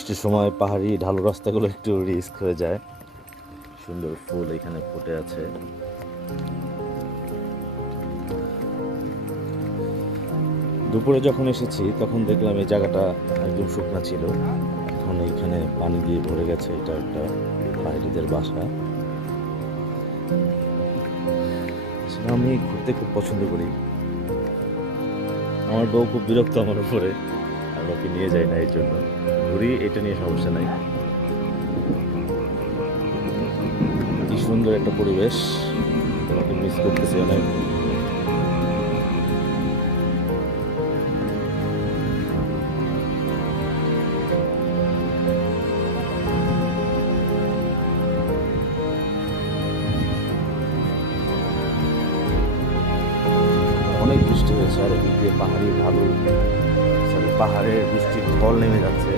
বৃষ্টির সময় পাহাড়ি ঢালু রাস্তাগুলো একটু রিস্ক হয়ে যায়। সুন্দর ফুল এখানে ফুটে আছে। দুপুরে যখন এসেছি তখন দেখলাম এই জায়গাটা একদম শুকনা ছিল, এখন এইখানে পানি দিয়ে ভরে গেছে। এটা একটা পাহাড়িদের বাসা। আমি ঘুরতে খুব পছন্দ করি। আমার বউ খুব বিরক্ত আমার উপরে, আর ওকে নিয়ে যায় না, এই জন্য ঘুরি, এটা নিয়ে সমস্যা নাই। কি সুন্দর একটা পরিবেশ, তোমাকে মিস করতেছি অনেক। অনেক বৃষ্টি হয়েছে, আর এদিক দিয়ে পাহাড়ি ঢালু, পাহাড়ের বৃষ্টির ঢল নেমে যাচ্ছে।